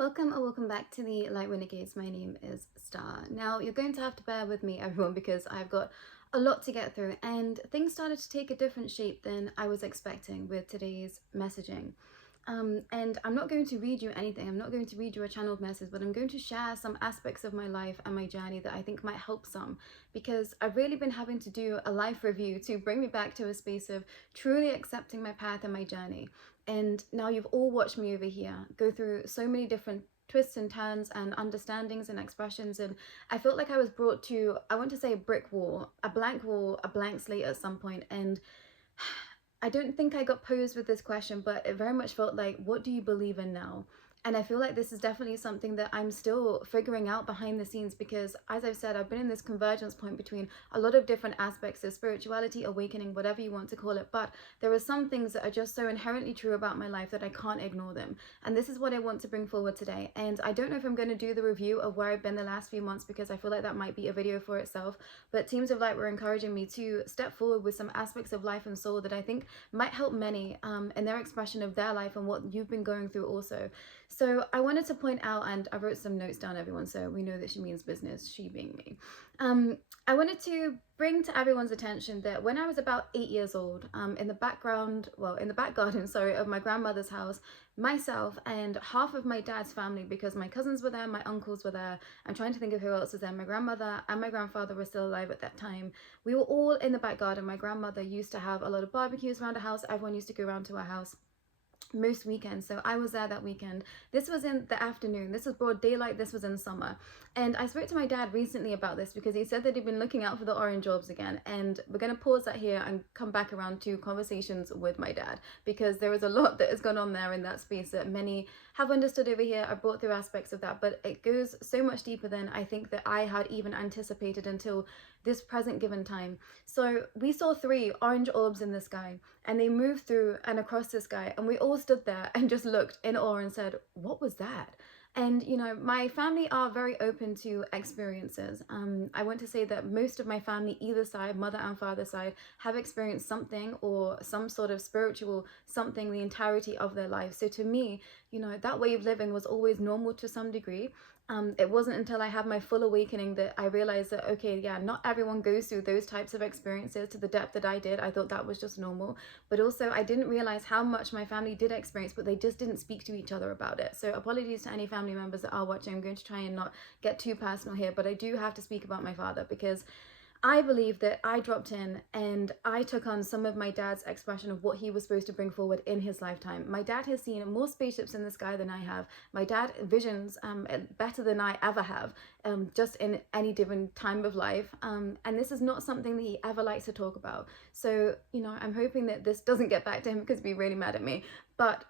Welcome or welcome back to the Light Renegades. My name is Starr. Now, you're going to have to bear with me, everyone, because I've got a lot to get through, and things started to take a different shape than I was expecting with today's messaging. And I'm not going to read you anything. I'm not going to read you a channeled message, but I'm going to share some aspects of my life and my journey that I think might help some, because I've really been having to do a life review to bring me back to a space of truly accepting my path and my journey. And now you've all watched me over here go through so many different twists and turns and understandings and expressions, and I felt like I was brought to, I want to say, a brick wall, a blank slate at some point. And I don't think I got posed with this question, but it very much felt like, what do you believe in now? And I feel like this is definitely something that I'm still figuring out behind the scenes, because as I've said, I've been in this convergence point between a lot of different aspects of spirituality, awakening, whatever you want to call it. But there are some things that are just so inherently true about my life that I can't ignore them. And this is what I want to bring forward today. And I don't know if I'm going to do the review of where I've been the last few months, because I feel like that might be a video for itself. But Teams of Light were encouraging me to step forward with some aspects of life and soul that I think might help many in their expression of their life and what you've been going through also. So I wanted to point out, and I wrote some notes down, everyone, so we know that she means business, she being me. I wanted to bring to everyone's attention that when I was about 8 years old, in the back garden, sorry, of my grandmother's house, myself and half of my dad's family, because my cousins were there, my uncles were there, I'm trying to think of who else was there, my grandmother and my grandfather were still alive at that time. We were all in the back garden. My grandmother used to have a lot of barbecues around her house. Everyone used to go around to her house most weekends, so I was there that weekend. This was in the afternoon, this was broad daylight, this was in summer. And I spoke to my dad recently about this, because he said that he'd been looking out for the orange orbs again. And we're going to pause that here and come back around to conversations with my dad, because there is a lot that has gone on there in that space that many have understood over here. I brought through aspects of that, but it goes so much deeper than I think that I had even anticipated until this present given time. So we saw 3 orange orbs in the sky, and they moved through and across the sky, and we all stood there and just looked in awe and said, what was that? And you know, my family are very open to experiences. I want to say that most of my family, either side, mother and father side, have experienced something or some sort of spiritual something the entirety of their life. So to me, you know, that way of living was always normal to some degree. It wasn't until I had my full awakening that I realized that, okay, yeah, not everyone goes through those types of experiences to the depth that I did. I thought that was just normal. But also, I didn't realize how much my family did experience, but they just didn't speak to each other about it. So apologies to any family members that are watching. I'm going to try and not get too personal here, but I do have to speak about my father, because I believe that I dropped in and I took on some of my dad's expression of what he was supposed to bring forward in his lifetime. My dad has seen more spaceships in the sky than I have. My dad visions better than I ever have, just in any given time of life. And this is not something that he ever likes to talk about. So, you know, I'm hoping that this doesn't get back to him, because he'd be really mad at me. But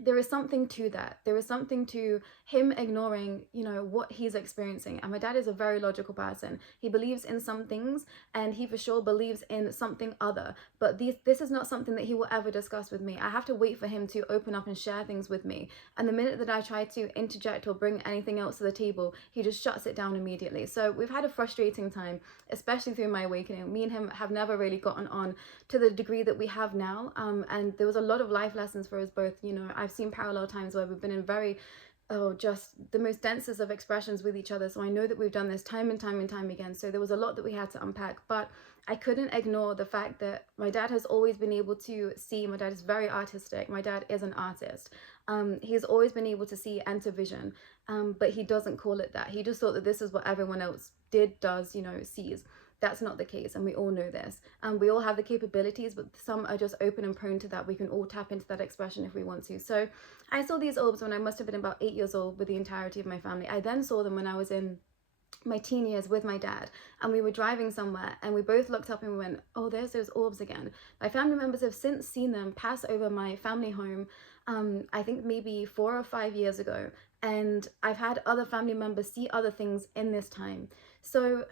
there is something to that. There is something to him ignoring, you know, what he's experiencing. And my dad is a very logical person. He believes in some things, and he for sure believes in something other. But this is not something that he will ever discuss with me. I have to wait for him to open up and share things with me. And the minute that I try to interject or bring anything else to the table, he just shuts it down immediately. So we've had a frustrating time, especially through my awakening. Me and him have never really gotten on to the degree that we have now. And there was a lot of life lessons for us both. You know, I've seen parallel times where we've been in very, just the most densest of expressions with each other. So I know that we've done this time and time and time again. So there was a lot that we had to unpack, but I couldn't ignore the fact that my dad has always been able to see. My dad is very artistic. My dad is an artist. He's always been able to see, enter vision, but he doesn't call it that. He just thought that this is what everyone else does, you know, sees. That's not the case, and we all know this. We all have the capabilities, but some are just open and prone to that. We can all tap into that expression if we want to. So I saw these orbs when I must have been about 8 years old with the entirety of my family. I then saw them when I was in my teen years with my dad, and we were driving somewhere, and we both looked up and we went, oh, there's those orbs again. My family members have since seen them pass over my family home, I think maybe 4 or 5 years ago, and I've had other family members see other things in this time. So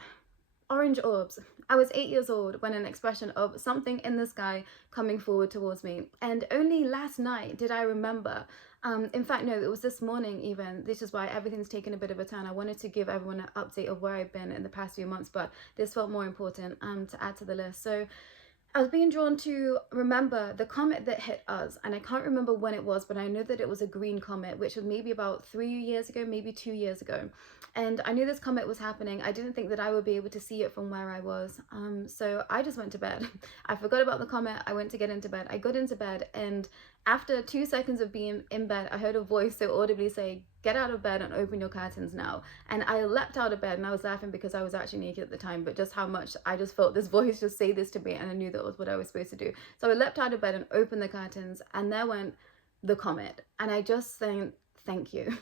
orange orbs. I was 8 years old when an expression of something in the sky coming forward towards me. And only last night did I remember. In fact, no, it was this morning even. This is why everything's taken a bit of a turn. I wanted to give everyone an update of where I've been in the past few months, but this felt more important to add to the list. So I was being drawn to remember the comet that hit us, and I can't remember when it was, but I know that it was a green comet, which was maybe about 3 years ago, maybe 2 years ago. And I knew this comet was happening. I didn't think that I would be able to see it from where I was. So I just went to bed. I forgot about the comet. I went to get into bed. I got into bed, and after 2 seconds of being in bed, I heard a voice so audibly say, "Get out of bed and open your curtains now." And I leapt out of bed, and I was laughing because I was actually naked at the time, but just how much I just felt this voice just say this to me, and I knew that was what I was supposed to do. So I leapt out of bed and opened the curtains, and there went the comet. And I just said, thank you.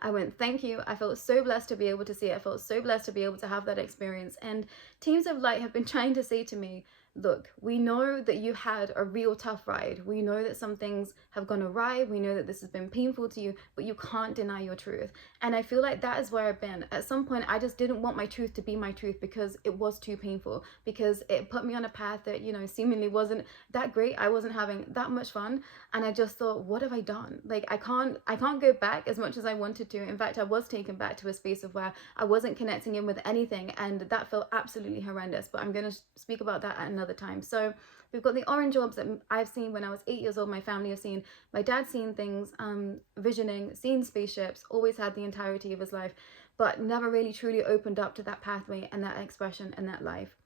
I went, thank you. I felt so blessed to be able to see it. I felt so blessed to be able to have that experience. And Teams of Light have been trying to say to me, look, we know that you had a real tough ride. We know that some things have gone awry. We know that this has been painful to you, but you can't deny your truth. And I feel like that is where I've been. At some point, I just didn't want my truth to be my truth because it was too painful, because it put me on a path that, you know, seemingly wasn't that great. I wasn't having that much fun. And I just thought, what have I done? Like, I can't go back as much as I wanted to. In fact, I was taken back to a space of where I wasn't connecting in with anything, and that felt absolutely horrendous. But I'm going to speak about that at another time. So we've got the orange orbs that I've seen when I was 8 years old. My family have seen. My dad's seen things, visioning, seen spaceships, always had the entirety of his life, but never really truly opened up to that pathway and that expression and that life.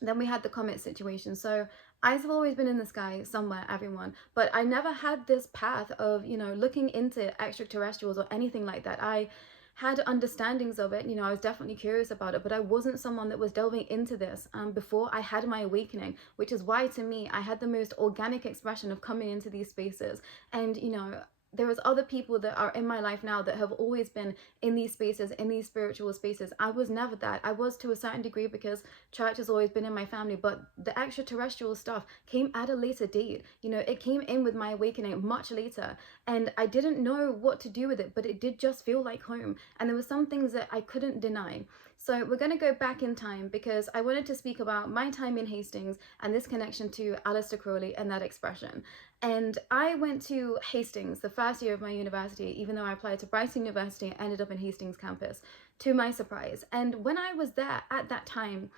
Then we had the comet situation. So eyes have always been in the sky somewhere, everyone, but I never had this path of, you know, looking into extraterrestrials or anything like that. I had understandings of it, you know, I was definitely curious about it, but I wasn't someone that was delving into this before I had my awakening, which is why, to me, I had the most organic expression of coming into these spaces. And, you know, there is other people that are in my life now that have always been in these spaces, in these spiritual spaces. I was never that. I was to a certain degree because church has always been in my family, but the extraterrestrial stuff came at a later date. You know, it came in with my awakening much later, and I didn't know what to do with it, but it did just feel like home. And there were some things that I couldn't deny. So we're going to go back in time because I wanted to speak about my time in Hastings and this connection to Aleister Crowley and that expression. And I went to Hastings the first year of my university, even though I applied to Bryce University, I ended up in Hastings campus, to my surprise. And when I was there at that time,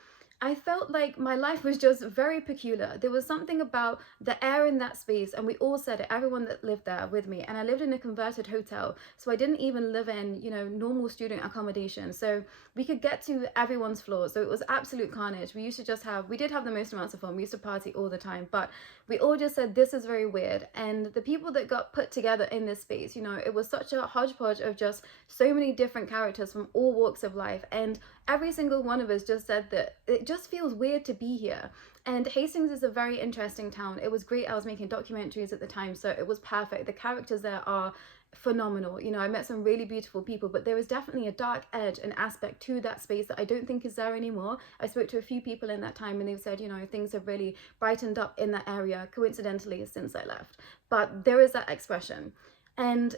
I felt like my life was just very peculiar. There was something about the air in that space, and we all said it, everyone that lived there with me. And I lived in a converted hotel, so I didn't even live in, you know, normal student accommodation. So we could get to everyone's floor. So it was absolute carnage. We used to just we did have the most amounts of fun. We used to party all the time, but we all just said, this is very weird. And the people that got put together in this space, you know, it was such a hodgepodge of just so many different characters from all walks of life. And every single one of us just said that it just feels weird to be here. And Hastings is a very interesting town. It was great. I was making documentaries at the time, so it was perfect. The characters there are phenomenal. You know, I met some really beautiful people, but there was definitely a dark edge and aspect to that space that I don't think is there anymore. I spoke to a few people in that time, and they've said, you know, things have really brightened up in that area, coincidentally, since I left. But there is that expression. And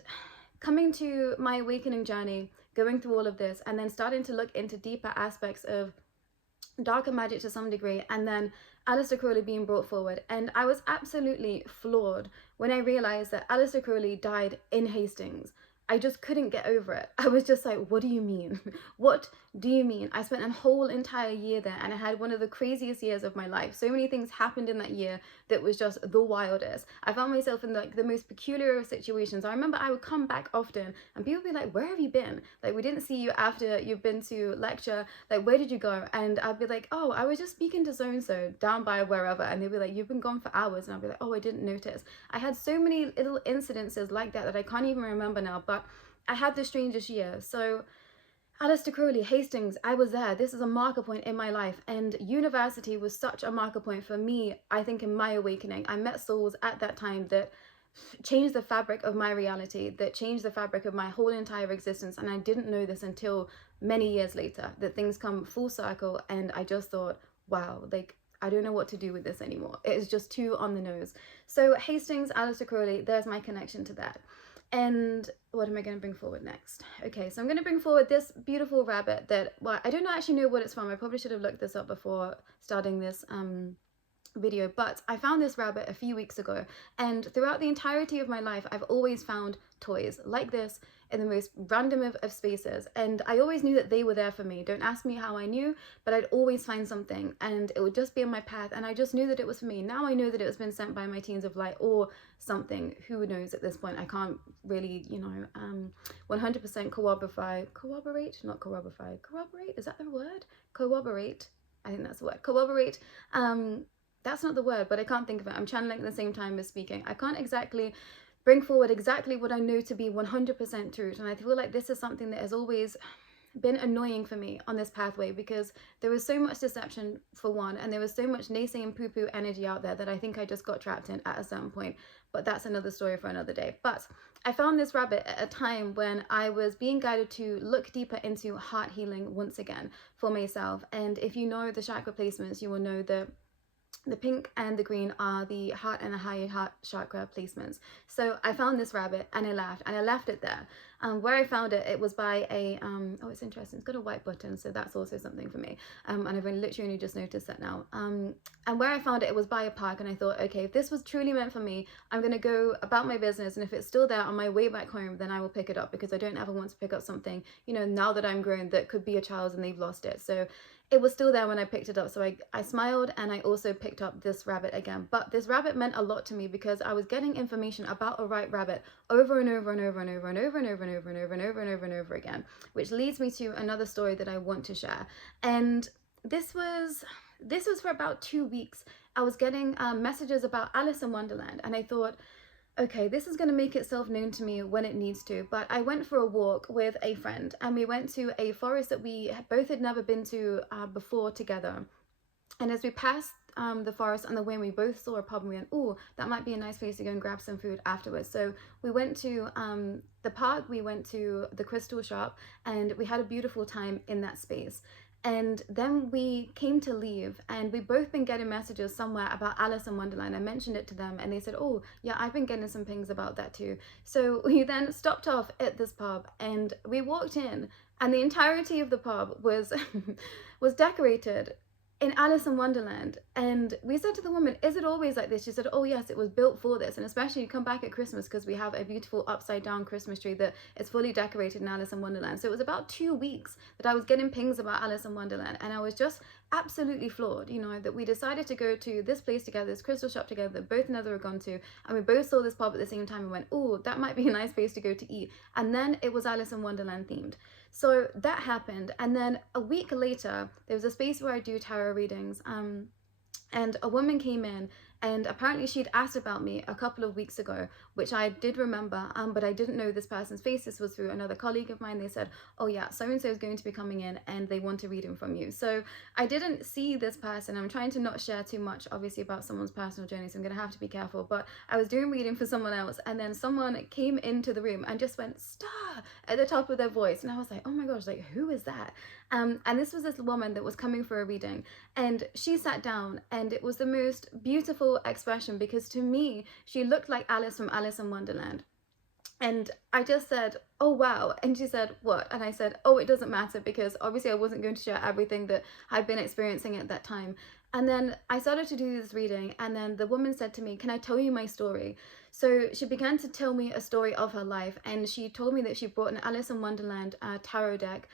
coming to my awakening journey, going through all of this, and then starting to look into deeper aspects of darker magic to some degree, and then Aleister Crowley being brought forward. And I was absolutely floored when I realized that Aleister Crowley died in Hastings. I just couldn't get over it. I was just like, what do you mean? What do you mean? I spent a whole entire year there, and I had one of the craziest years of my life. So many things happened in that year that was just the wildest. I found myself in like the most peculiar of situations. I remember I would come back often and people would be like, where have you been? Like, we didn't see you after you've been to lecture. Like, where did you go? And I'd be like, oh, I was just speaking to so-and-so down by wherever. And they'd be like, you've been gone for hours. And I'd be like, oh, I didn't notice. I had so many little incidences like that I can't even remember now, but I had the strangest year. So Aleister Crowley, Hastings, I was there. This is a marker point in my life, and university was such a marker point for me, I think, in my awakening. I met souls at that time that changed the fabric of my reality, that changed the fabric of my whole entire existence, and I didn't know this until many years later, that things come full circle, and I just thought, wow, like, I don't know what to do with this anymore. It is just too on the nose. So Hastings, Aleister Crowley, there's my connection to that. And what am I going to bring forward next? Okay, so I'm going to bring forward this beautiful rabbit that, well, I don't actually know what it's from. I probably should have looked this up before starting this video, but I found this rabbit a few weeks ago, and throughout the entirety of my life I've always found toys like this in the most random of spaces, and I always knew that they were there for me. Don't ask me how I knew, but I'd always find something and it would just be in my path, and I just knew that it was for me. Now I know that it was been sent by my teens of light or something. Who knows at this point? I can't really, 100% corroborate, is that the word? Corroborate, I think that's the word, corroborate. That's not the word, but I can't think of it. I'm channeling at the same time as speaking. I can't exactly bring forward exactly what I know to be 100% truth. And I feel like this is something that has always been annoying for me on this pathway, because there was so much deception for one, and there was so much naysaying poo-poo energy out there that I think I just got trapped in at a certain point. But that's another story for another day. But I found this rabbit at a time when I was being guided to look deeper into heart healing once again for myself. And if you know the chakra placements, you will know that the pink and the green are the heart and the higher heart chakra placements. So I found this rabbit and I left it there. Where I found it, it was by a, oh, it's interesting, it's got a white button, so that's also something for me. And I've literally just noticed that now. And where I found it, it was by a park, and I thought, okay, if this was truly meant for me, I'm gonna go about my business, and if it's still there on my way back home, then I will pick it up, because I don't ever want to pick up something, now that I'm grown, that could be a child's and they've lost it. So it was still there when I picked it up. So I smiled, and I also picked up this rabbit again. But this rabbit meant a lot to me because I was getting information about a white rabbit over and over and over and over and over and over and over and over and over and over and over again, which leads me to another story that I want to share. And this was for about 2 weeks. I was getting messages about Alice in Wonderland, and I thought, okay, this is going to make itself known to me when it needs to. But I went for a walk with a friend, and we went to a forest that we both had never been to before together. And as we passed the forest on the way, we both saw a pub, and we went, oh, that might be a nice place to go and grab some food afterwards. So we went to the park, we went to the crystal shop, and we had a beautiful time in that space. And then we came to leave, and we've both been getting messages somewhere about Alice in Wonderland. I mentioned it to them, and they said, oh yeah, I've been getting some pings about that too. So we then stopped off at this pub, and we walked in, and the entirety of the pub was was decorated in Alice in Wonderland. And we said to the woman, is it always like this? She said, oh yes, it was built for this, and especially you come back at Christmas, because we have a beautiful upside down Christmas tree that is fully decorated in Alice in Wonderland. So it was about 2 weeks that I was getting pings about Alice in Wonderland, and I was just absolutely floored, that we decided to go to this place together, this crystal shop together that both never had gone to, and we both saw this pub at the same time and went, oh, that might be a nice place to go to eat. And then it was Alice in Wonderland themed. So that happened, and then a week later there was a space where I do tarot readings, and a woman came in, and apparently she'd asked about me a couple of weeks ago, which I did remember, but I didn't know this person's face. This was through another colleague of mine. They said, oh yeah, so-and-so is going to be coming in, and they want a reading from you. So I didn't see this person. I'm trying to not share too much, obviously, about someone's personal journey, so I'm going to have to be careful. But I was doing reading for someone else, and then someone came into the room and just went, Starr, at the top of their voice. And I was like, oh my gosh, like, who is that? And this was this woman that was coming for a reading, and she sat down, and it was the most beautiful expression, because to me she looked like Alice from Alice in Wonderland. And I just said, oh wow. And she said, what? And I said, oh, it doesn't matter, because obviously I wasn't going to share everything that I'd been experiencing at that time. And then I started to do this reading, and then the woman said to me, can I tell you my story? So she began to tell me a story of her life, and she told me that she brought an Alice in Wonderland tarot deck,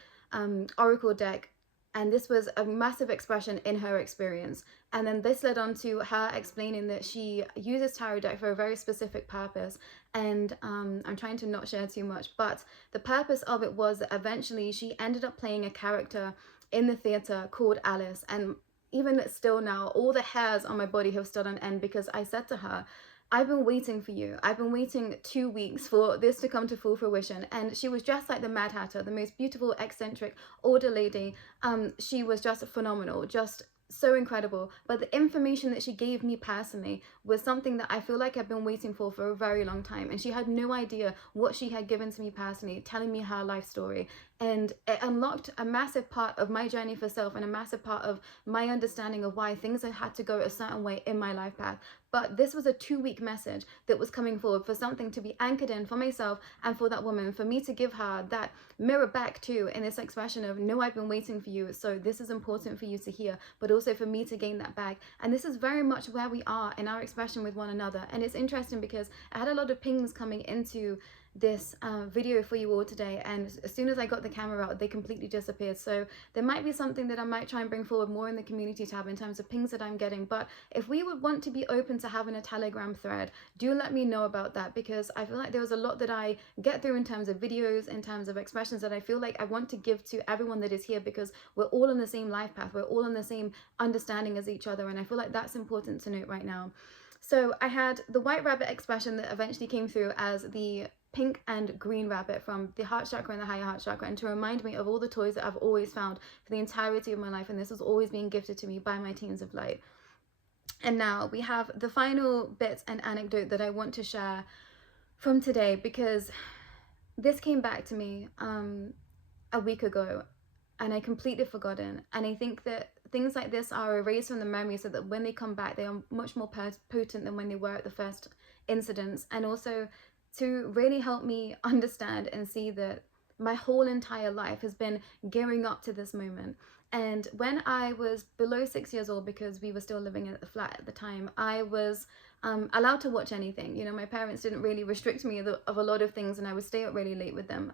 oracle deck, and this was a massive expression in her experience. And then this led on to her explaining that she uses tarot deck for a very specific purpose. And I'm trying to not share too much, but the purpose of it was that eventually she ended up playing a character in the theater called Alice. And even still now, all the hairs on my body have stood on end, because I said to her, I've been waiting for you. I've been waiting 2 weeks for this to come to full fruition. And she was dressed like the Mad Hatter, the most beautiful, eccentric, older lady. She was just phenomenal, just so incredible. But the information that she gave me personally was something that I feel like I've been waiting for a very long time. And she had no idea what she had given to me personally, telling me her life story. And it unlocked a massive part of my journey for self, and a massive part of my understanding of why things had to go a certain way in my life path. but this was a 2-week message that was coming forward for something to be anchored in for myself and for that woman, for me to give her that mirror back too, in this expression of, no, I've been waiting for you, so this is important for you to hear, but also for me to gain that back. And this is very much where we are in our expression with one another. And it's interesting because I had a lot of pings coming into this video for you all today, and as soon as I got the camera out, they completely disappeared. So there might be something that I might try and bring forward more in the community tab in terms of pings that I'm getting. But if we would want to be open to having a Telegram thread, do let me know about that, because I feel like there was a lot that I get through in terms of videos, in terms of expressions, that I feel like I want to give to everyone that is here, because we're all on the same life path, we're all on the same understanding as each other, and I feel like that's important to note right now. So I had the white rabbit expression that eventually came through as the pink and green rabbit from the heart chakra and the higher heart chakra, and to remind me of all the toys that I've always found for the entirety of my life, and this was always being gifted to me by my teams of light. And now we have the final bit and anecdote that I want to share from today, because this came back to me a week ago and I completely forgotten, and I think that things like this are erased from the memory so that when they come back they are much more potent than when they were at the first incidents, and also to really help me understand and see that my whole entire life has been gearing up to this moment. And when I was below 6 years old, because we were still living in the flat at the time, I was allowed to watch anything. You know, my parents didn't really restrict me of a lot of things, and I would stay up really late with them.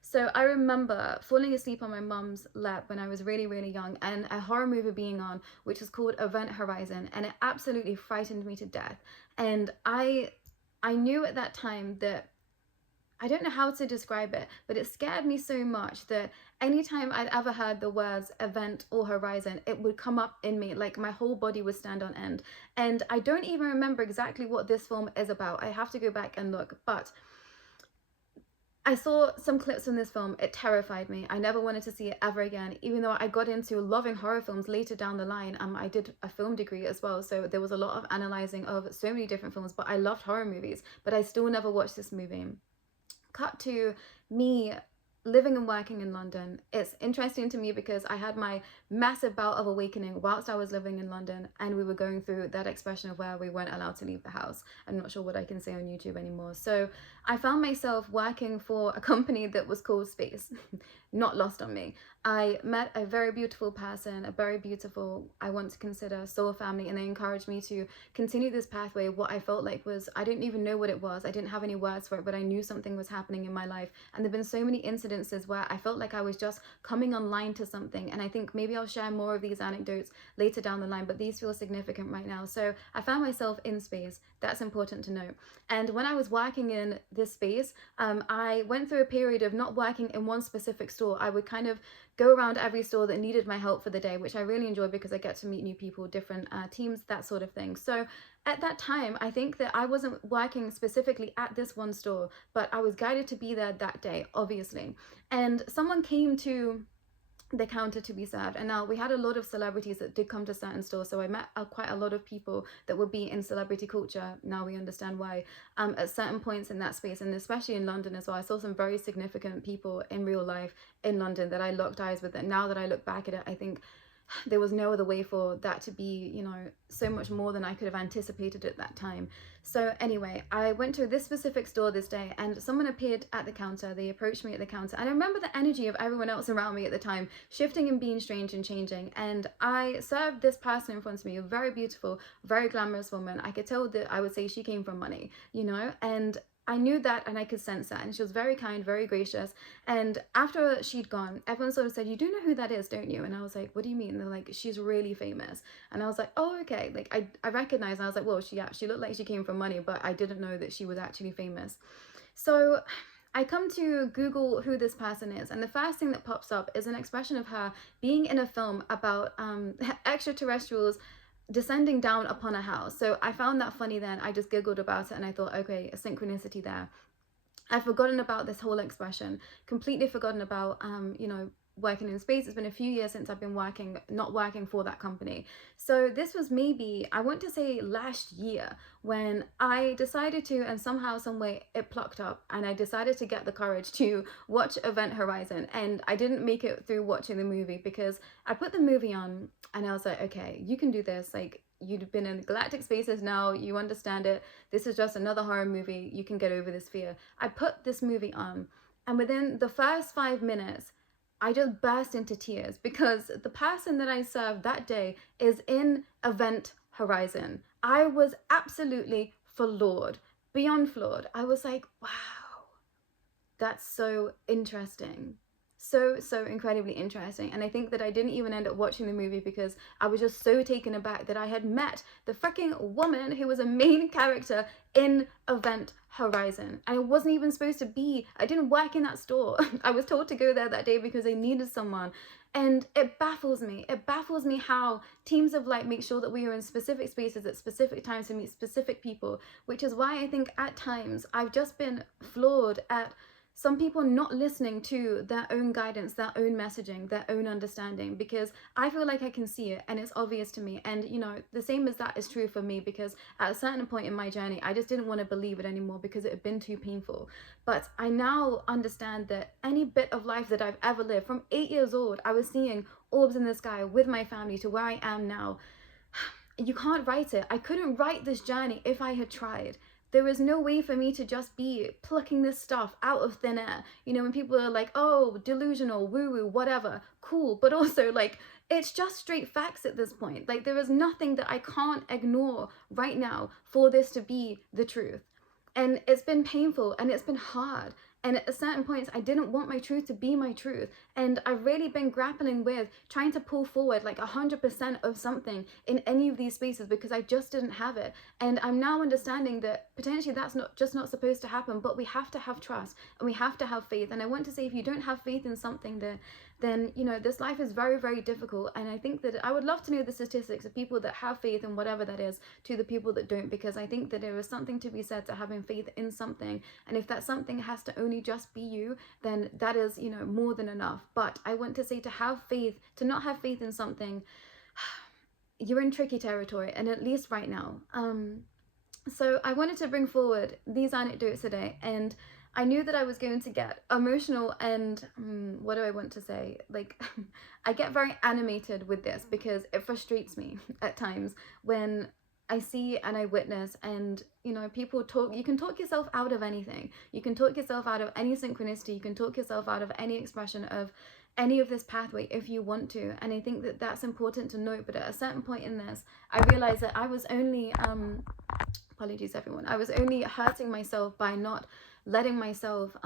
So I remember falling asleep on my mum's lap when I was really, really young, and a horror movie being on, which was called Event Horizon, and it absolutely frightened me to death. And I knew at that time that, I don't know how to describe it, but it scared me so much that anytime I'd ever heard the words event or horizon, it would come up in me, like my whole body would stand on end. And I don't even remember exactly what this film is about. I have to go back and look, but I saw some clips from this film. It terrified me. I never wanted to see it ever again, even though I got into loving horror films later down the line. I did a film degree as well, so there was a lot of analyzing of so many different films, but I loved horror movies, but I still never watched this movie. Cut to me living and working in London. It's interesting to me because I had my massive bout of awakening whilst I was living in London, and we were going through that expression of where we weren't allowed to leave the house. I'm not sure what I can say on YouTube anymore. So I found myself working for a company that was called Space. Not lost on me. I met a very beautiful person, a very beautiful, I want to consider, soul family, and they encouraged me to continue this pathway. What I felt like was, I didn't even know what it was. I didn't have any words for it, but I knew something was happening in my life. And there've been so many incidences where I felt like I was just coming online to something. And I think maybe I'll share more of these anecdotes later down the line, but these feel significant right now. So I found myself in Space. That's important to note. And when I was working in this space, I went through a period of not working in one specific store. I would kind of go around every store that needed my help for the day, which I really enjoy because I get to meet new people, different teams, that sort of thing. So at that time, I think that I wasn't working specifically at this one store, but I was guided to be there that day, obviously. And someone came to the counter to be served, and now we had a lot of celebrities that did come to certain stores, so I met quite a lot of people that would be in celebrity culture. Now we understand why at certain points in that space, and especially in London as well. I saw some very significant people in real life in London that I locked eyes with, and now that I look back at it, I think there was no other way for that to be, you know, so much more than I could have anticipated at that time. So anyway, I went to this specific store this day, and someone appeared at the counter. They approached me at the counter, and I remember the energy of everyone else around me at the time shifting and being strange and changing. And I served this person in front of me, a very beautiful, very glamorous woman. I could tell that I would say she came from money, you know, and I knew that, and I could sense that, and she was very kind, very gracious. And after she'd gone, everyone sort of said, "You do know who that is, don't you?" And I was like, "What do you mean?" And they're like, "She's really famous." And I was like, "Oh, okay." Like I recognized, and I was like, "Well, she looked like she came from money, but I didn't know that she was actually famous." So I come to Google who this person is, and the first thing that pops up is an expression of her being in a film about extraterrestrials descending down upon a house. So I found that funny then. I just giggled about it, and I thought, okay, a synchronicity there. I've forgotten about this whole expression, completely forgotten about, you know, working in space. It's been a few years since I've been not working for that company. So this was maybe, I want to say last year, when I decided to, and somehow, some way it plucked up, and I decided to get the courage to watch Event Horizon. And I didn't make it through watching the movie because I put the movie on and I was like, okay, you can do this. Like, you've been in galactic spaces now, you understand it, this is just another horror movie, you can get over this fear. I put this movie on, and within the first 5 minutes, I just burst into tears because the person that I served that day is in Event Horizon. I was absolutely floored, beyond floored. I was like, wow, that's so interesting. So incredibly interesting. And I think that I didn't even end up watching the movie because I was just so taken aback that I had met the freaking woman who was a main character in Event Horizon. And I wasn't even supposed to be, I didn't work in that store. I was told to go there that day because they needed someone. And it baffles me. It baffles me how teams of light make sure that we are in specific spaces at specific times to meet specific people, which is why I think at times I've just been floored at some people not listening to their own guidance, their own messaging, their own understanding, because I feel like I can see it and it's obvious to me. And, you know, the same as that is true for me, because at a certain point in my journey, I just didn't want to believe it anymore because it had been too painful. But I now understand that any bit of life that I've ever lived, from 8 years old, I was seeing orbs in the sky with my family to where I am now. You can't write it. I couldn't write this journey if I had tried. There is no way for me to just be plucking this stuff out of thin air. You know, when people are like, oh, delusional, woo-woo, whatever, cool. But also, like, it's just straight facts at this point. Like, there is nothing that I can't ignore right now for this to be the truth. And it's been painful and it's been hard. And at certain points, I didn't want my truth to be my truth. And I've really been grappling with trying to pull forward like 100% of something in any of these spaces because I just didn't have it. And I'm now understanding that potentially that's not supposed to happen, but we have to have trust and we have to have faith. And I want to say, if you don't have faith in something, then you know, this life is very, very difficult. And I think that I would love to know the statistics of people that have faith in whatever that is to the people that don't, because I think that there is something to be said to having faith in something. And if that something has to only just be you, then that is, you know, more than enough. But I want to say, to have faith, to not have faith in something, you're in tricky territory, and at least right now. So I wanted to bring forward these anecdotes today, and I knew that I was going to get emotional and what do I want to say? Like, I get very animated with this because it frustrates me at times when I see and I witness, and you know, people talk. You can talk yourself out of anything. You can talk yourself out of any synchronicity. You can talk yourself out of any expression of any of this pathway if you want to. And I think that that's important to note. But at a certain point in this, I realized that I was only apologies everyone, I was only hurting myself by not letting myself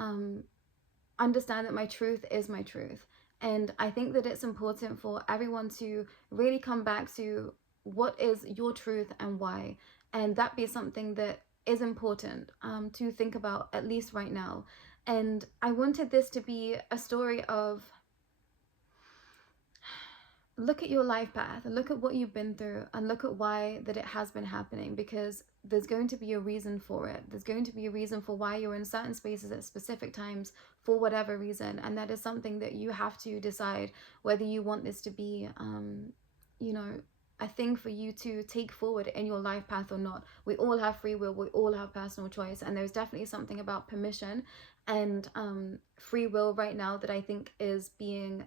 understand that my truth is my truth. And I think that it's important for everyone to really come back to what is your truth and why, and that be something that is important to think about, at least right now. And I wanted this to be a story of, look at your life path, look at what you've been through, and look at why that it has been happening, because there's going to be a reason for it. There's going to be a reason for why you're in certain spaces at specific times for whatever reason, and that is something that you have to decide whether you want this to be you know, a thing for you to take forward in your life path or not. We all have free will, we all have personal choice, and there's definitely something about permission and free will right now that I think is being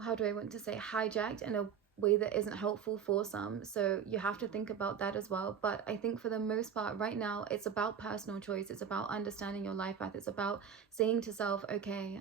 how do I want to say, hijacked in a way that isn't helpful for some. So you have to think about that as well. But I think for the most part right now, it's about personal choice. It's about understanding your life path. It's about saying to self, okay,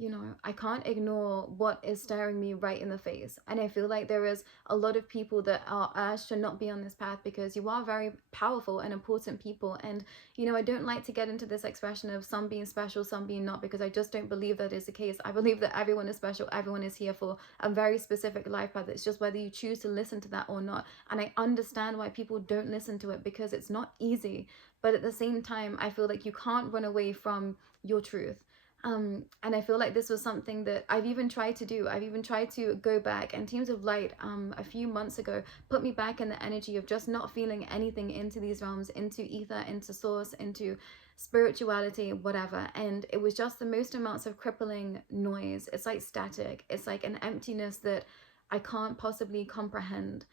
you know, I can't ignore what is staring me right in the face. And I feel like there is a lot of people that are urged to not be on this path because you are very powerful and important people. And, you know, I don't like to get into this expression of some being special, some being not, because I just don't believe that is the case. I believe that everyone is special. Everyone is here for a very specific life path. It's just whether you choose to listen to that or not. And I understand why people don't listen to it, because it's not easy. But at the same time, I feel like you can't run away from your truth. And I feel like this was something that I've even tried to do. I've even tried to go back, and Teams of Light a few months ago put me back in the energy of just not feeling anything into these realms, into ether, into source, into spirituality, whatever. And it was just the most amounts of crippling noise. It's like static. It's like an emptiness that I can't possibly comprehend.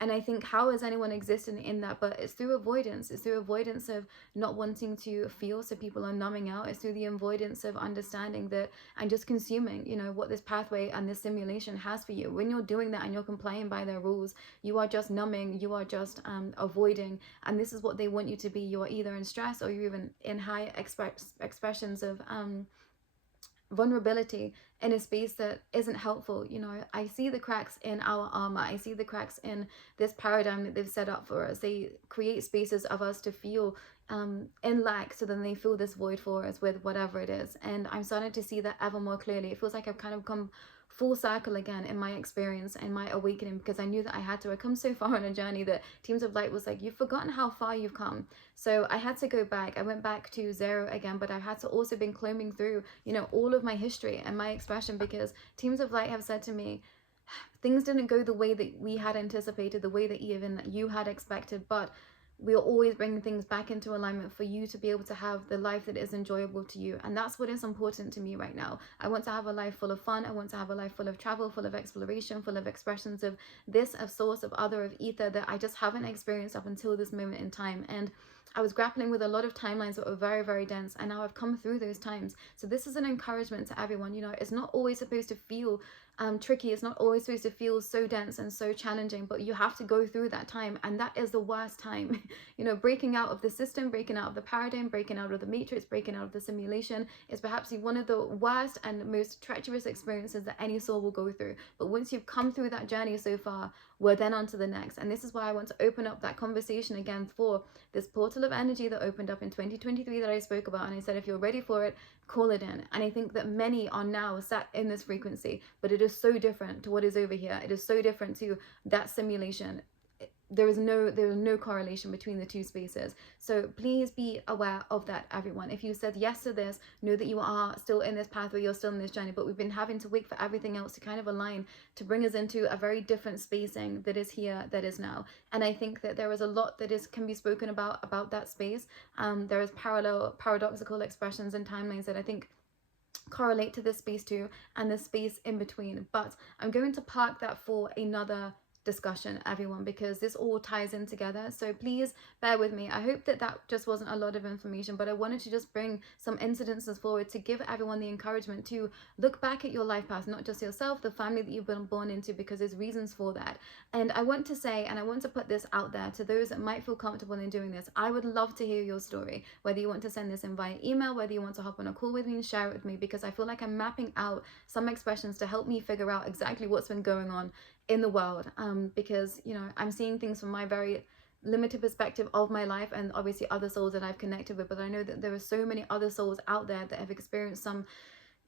And I think, how is anyone existing in that? But it's through avoidance. It's through avoidance of not wanting to feel, so people are numbing out. It's through the avoidance of understanding that, and just consuming, you know, what this pathway and this simulation has for you. When you're doing that and you're complying by their rules, you are just numbing, you are just avoiding, and this is what they want you to be. You are either in stress, or you're even in high expressions of vulnerability in a space that isn't helpful. You know, I see the cracks in our armor. I see the cracks in this paradigm that they've set up for us. They create spaces of us to feel in lack, so then they fill this void for us with whatever it is. And I'm starting to see that ever more clearly. It feels like I've kind of come full circle again in my experience and my awakening, because I knew that I had to. I come so far on a journey that Teams of Light was like, you've forgotten how far you've come. So I had to go back. I went back to zero again, but I had to also been combing through, you know, all of my history and my expression, because Teams of Light have said to me, things didn't go the way that we had anticipated, the way that even you had expected, but we're always bringing things back into alignment for you to be able to have the life that is enjoyable to you. And that's what is important to me right now. I want to have a life full of fun. I want to have a life full of travel, full of exploration, full of expressions of this, of source, of other, of ether, that I just haven't experienced up until this moment in time. And I was grappling with a lot of timelines that were very, very dense, and now I've come through those times. So this is an encouragement to everyone. You know, it's not always supposed to feel tricky. It's not always supposed to feel so dense and so challenging, but you have to go through that time, and that is the worst time. You know, breaking out of the system, breaking out of the paradigm, breaking out of the matrix, breaking out of the simulation is perhaps one of the worst and most treacherous experiences that any soul will go through. But once you've come through that journey so far, we're then on to the next. And this is why I want to open up that conversation again for this portal of energy that opened up in 2023 that I spoke about. And I said, if you're ready for it, call it in. And I think that many are now sat in this frequency, but it is so different to what is over here. It is so different to that simulation. There is no correlation between the two spaces. So please be aware of that, everyone. If you said yes to this, know that you are still in this pathway, you're still in this journey, but we've been having to wait for everything else to kind of align, to bring us into a very different spacing that is here, that is now. And I think that there is a lot that can be spoken about that space. There is paradoxical expressions and timelines that I think correlate to this space too, and the space in between. But I'm going to park that for another discussion, everyone, because this all ties in together. So please bear with me. I hope that just wasn't a lot of information, but I wanted to just bring some incidences forward to give everyone the encouragement to look back at your life path, not just yourself, the family that you've been born into, because there's reasons for that. And I want to say, and I want to put this out there to those that might feel comfortable in doing this, I would love to hear your story, whether you want to send this in via email, whether you want to hop on a call with me and share it with me, because I feel like I'm mapping out some expressions to help me figure out exactly what's been going on in the world, because, you know, I'm seeing things from my very limited perspective of my life, and obviously other souls that I've connected with, but I know that there are so many other souls out there that have experienced some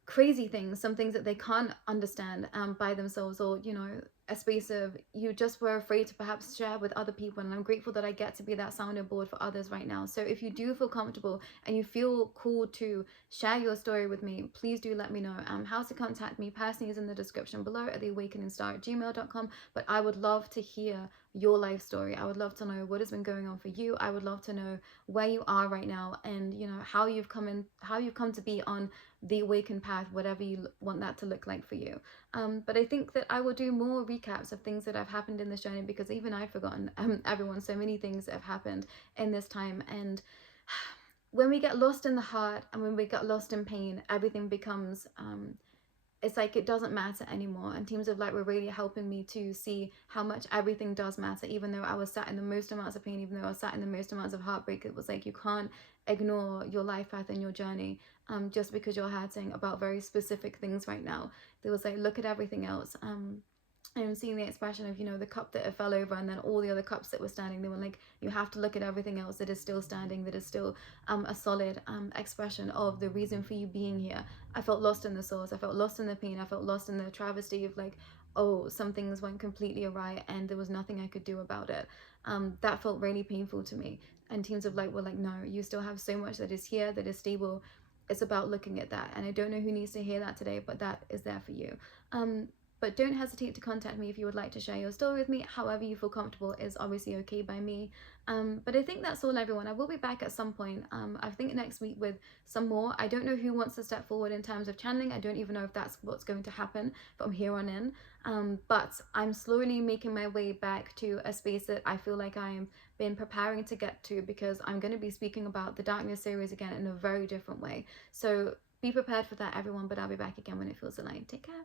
crazy things, some things that they can't understand by themselves, or, you know, a space of you just were afraid to perhaps share with other people. And I'm grateful that I get to be that sounding board for others right now. So if you do feel comfortable and you feel called to share your story with me, please do let me know. How to contact me personally is in the description below at theawakeningstar@gmail.com. But I would love to hear your life story. I would love to know what has been going on for you. I would love to know where you are right now, and, you know, how you've come to be on the awakened path, whatever you want that to look like for you. But I think that I will do more recaps of things that have happened in this journey, because even I've forgotten, everyone, so many things that have happened in this time. And when we get lost in the heart, and when we get lost in pain, everything becomes it's like it doesn't matter anymore. And Teams of Light were really helping me to see how much everything does matter. Even though I was sat in the most amounts of pain, even though I was sat in the most amounts of heartbreak, it was like, you can't ignore your life path and your journey just because you're hurting about very specific things right now. There was like, look at everything else. I'm seeing the expression of, you know, the cup that fell over, and then all the other cups that were standing. They were like, you have to look at everything else that is still standing, that is still a solid expression of the reason for you being here. I felt lost in the source. I felt lost in the pain. I felt lost in the travesty of like, oh, some things went completely awry and there was nothing I could do about it. That felt really painful to me. And Teams of Light were like, no, you still have so much that is here, that is stable. It's about looking at that. And I don't know who needs to hear that today, but that is there for you. but don't hesitate to contact me if you would like to share your story with me. However you feel comfortable is obviously okay by me. But I think that's all, everyone. I will be back at some point, I think next week, with some more. I don't know who wants to step forward in terms of channeling. I don't even know if that's what's going to happen from here on in. But I'm slowly making my way back to a space that I feel like I am been preparing to get to, because I'm going to be speaking about the Darkness series again in a very different way. So be prepared for that, everyone, but I'll be back again when it feels aligned. Take care.